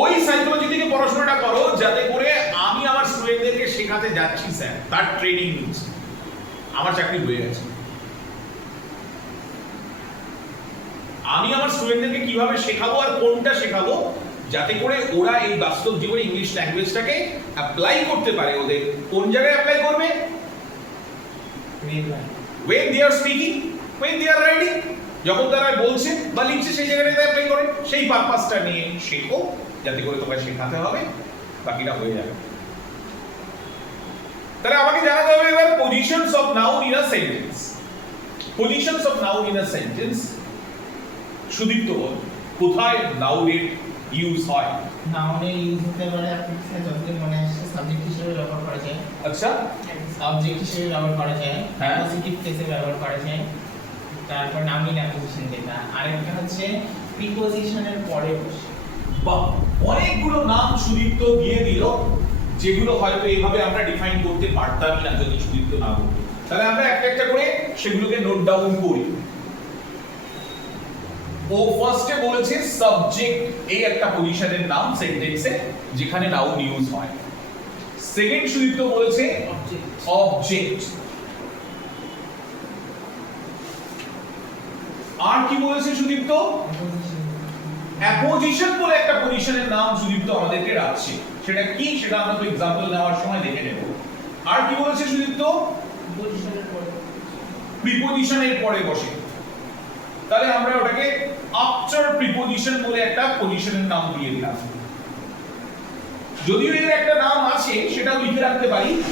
ওই সাইকোলজি থেকে পড়াশোনাটা করো যাতে করে আমি আমার স্টুডেন্টদেরকে শেখাতে যাচ্ছি স্যার। তার ট্রেনিং নিচ্ছি। আমার চাকরি হয়ে গেছে। আমি আমার স্টুডেন্টদেরকে কীভাবে শেখাবো আর কোনটা শেখাবো যাতে করে ওরা এই বাস্তব জীবনে ইংলিশ ল্যাঙ্গুয়েজটাকে অ্যাপ্লাই করতে পারে ওদের। কোন জায়গায় অ্যাপ্লাই করবে? When they are speaking? When they are writing? যখন তারা বলছে বা লিখছে সেই জায়গাটাতে অ্যাপ্লাই করে সেই পারপাসটা নিয়ে শেখো যাতে করে তোমাকে শেখাতে হবে বাকিটা হয়ে যাবে। তাহলে আমাকে জানাতে হবে এবার positions of noun in a sentence positions of noun in a sentence Sudipta বল কোথায় নাউনের ইউজ হয়? নাউনের ইউজ হতে পারে আপনার যতদিন মনে আসছে সাবজেক্ট হিসেবে ব্যবহার করা যায়। আচ্ছা। অবজেক্ট হিসেবে ব্যবহার করা যায় হ্যাঁ। পজিটিভ কেসে ব্যবহার করা যায়। তারপর নাউন অ্যাপ্লিকেশন যেটা আরেকটা হচ্ছে প্রিপোজিশনের পরে বসে বা অনেকগুলো নাম সুদীপ্ত দিয়ে দিল যেগুলো হয়তো এইভাবে আমরা ডিফাইন করতে পারতামই না যদি সুদীপ্ত না বলতো তাহলে আমরা একটা একটা করে সেগুলোকে নোট ডাউন করি। ও ফার্স্টে বলেছে সাবজেক্ট এই একটা পজিশনের নাম সেন্টেন্সে যেখানে নাউন ইউজ হয়। সেকেন্ড সুদীপ্ত বলেছে অবজেক্ট আর কি বলেছে সুদীপ্ত? অ্যাপোজিশন বলে একটা পজিশনের নাম সুদীপ্ত আমাদেরকে রাখছে। সেটা কি? সেটা আমরা তো এক্সাম্পল নেওয়ার সময় দেখে নেব। আর কি বলেছে সুদীপ্ত? পরে। প্রিপোজিশনের পরে বসে। তাহলে আমরা ওটাকে আফটার প্রিপোজিশন বলে একটা পজিশনের নাম দিয়ে দিলাম। যদিও এর একটা নাম আছে সেটাও লিখে রাখতে পারি।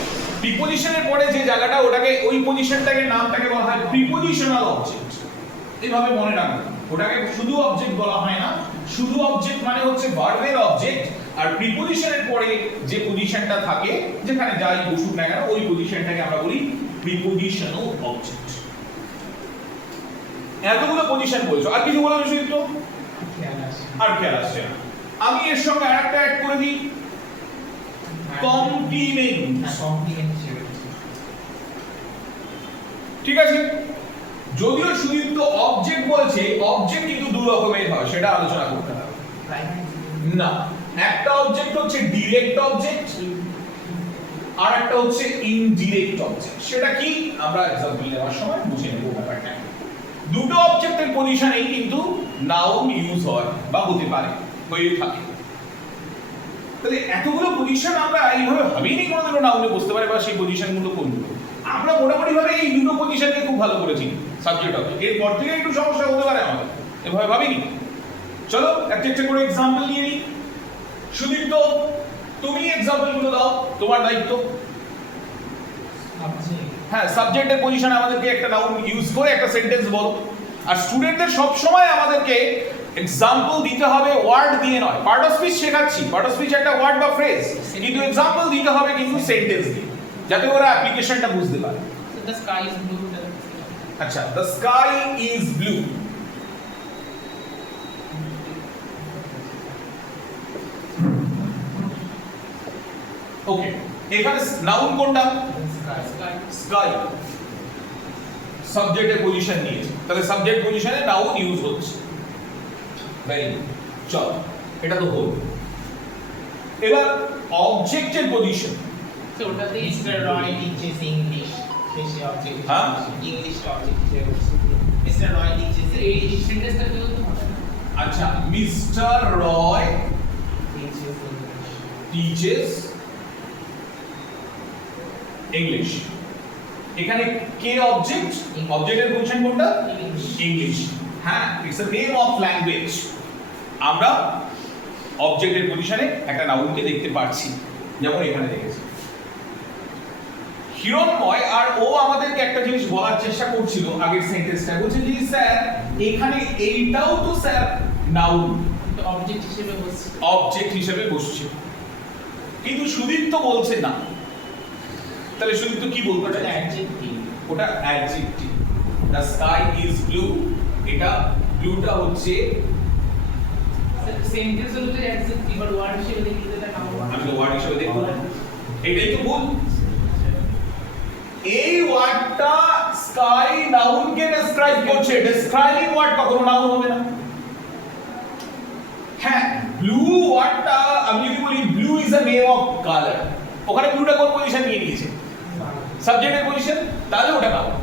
প্রিপোজিশনের পরে যে জায়গাটা ওটাকে ওই পজিশনটাকে নামটাকে বলা হয় প্রিপোজিশনাল অবজেক্ট এইভাবে মনে রাখবেন ওটাকে শুধু অবজেক্ট বলা হয় না শুধু অবজেক্ট মানে হচ্ছে ভার্বের অবজেক্ট আর প্রিপোজিশনের পরে যে পজিশনটা থাকে যেখানে যাই বসুক না কেন ওই পজিশনটাকে আমরা বলি প্রিপোজিশনাল অবজেক্ট এতগুলো পজিশন বলছো। আর কিছু বলো সুদীপ তো আর খেয়াল আসছে না। আমি এর সঙ্গে আরেকটা অ্যাড করে দিই। কমপ্লিমেন্ট হ্যাঁ হিসেবে। ঠিক আছে? যদিও সুদীপ্ত অবজেক্ট বলছে অবজেক্ট কিন্তু দু রকমের হয় সেটা আলোচনা করতে হবে না একটা অবজেক্ট হচ্ছে ডিরেক্ট অবজেক্ট আর একটা হচ্ছে ইনডিরেক্ট অবজেক্ট সেটা কি আমরা एग्जांपल নেওয়ার সময় বুঝে নেব ব্যাপারটা দুটো অবজেক্টের পজিশনেই কিন্তু নাউন ইউজ হয় বা হতে পারে হয়ে থাকে তাহলে এতগুলো পজিশন আমরা এইভাবে ভাবিনি কোনোদিনও নাউনে বুঝতে পারি বা সেই পজিশনগুলো কোনগুলো আমরা মোটামুটি ভাবে এই দুটো পজিশনকে খুব ভালো করেছি সাবজেক্ট হবে এরপর থেকে একটু সমস্যা হতে পারে আমাদের। এভাবে ভাবিনি। চলো, একটা একটা করে এক্সাম্পল নিয়ে নিই। সুদীপ্ত, তুমি এক্সাম্পলগুলো দাও, তোমার দায়িত্ব। হ্যাঁ সাবজেক্টের পজিশনে আমাদেরকে একটা নাউন ইউজ করে একটা সেন্টেন্স বলো। আর স্টুডেন্টদের সব সময় আমাদেরকে এক্সাম্পল দিতে হবে ওয়ার্ড দিয়ে নয়। পার্ট অফ স্পিচ শেখাচ্ছি। পার্ট অফ স্পিচ একটা ওয়ার্ড বা ফ্রেজ কিন্তু এক্সাম্পল দিতে হবে কিন্তু সেন্টেন্স দিয়ে। যাতে ওরা অ্যাপ্লিকেশনটা বুঝতে পারে। আচ্ছা the sky is blue okay এখানে নাউন কোনটা? স্কাই সাবজেক্টের পজিশন নিয়েছে। তাহলে সাবজেক্ট পজিশনে নাউন ইউজ হচ্ছে। ভেরি গুড চল এটা তো হলো। এবার অবজেক্টের position So Mr. Roy teaches English. হ্যাঁ? এই সেন্টেন্সটা কি আচ্ছা মিস্টার রয় টিচেস ইংলিশ এখানে কে অবজেক্ট অবজেক্টের পজিশন কোনটা? ইংলিশ হ্যাঁ it's a name of language আমরা অবজেক্টের পজিশনে একটা নাউনকে দেখতে পাচ্ছি যেমন এখানে দেখেছি। হিরণময় আর ও আমাদেরকে একটা জিনিস বলার চেষ্টা করছিল আগের সেন্টেন্সটা বলছে যে স্যার এখানে এইটাও তো স্যার নাউন অবজেক্ট হিসেবে বসছে। অবজেক্ট হিসেবে বসছে। কিন্তু সুদীপ তো বলছে না। তাহলে সুদীপ তো কি বলতে ওটা adjective. ওটা adjective the sky is blue এটা ব্লুটা হচ্ছে হলো তো adjective, but word হিসেবে দেখলে এটা noun. আমি তো ওয়ার্ড হিসেবে দেখব এটাই তো ভুল এই ওয়ার্ডটা স্কাই নাউনকে ডেসক্রাইব করছে? ডেসক্রাইবিং ওয়ার্ড কখনো নাউন হবে না। হ্যাঁ ব্লু ওয়ার্ডটা আমি যদি বলি blue is a name of colour ওখানে ব্লুটা কোন পজিশন নিয়ে নিয়েছে? সাবজেক্টের পজিশন তাহলে ওটা কাউন্ট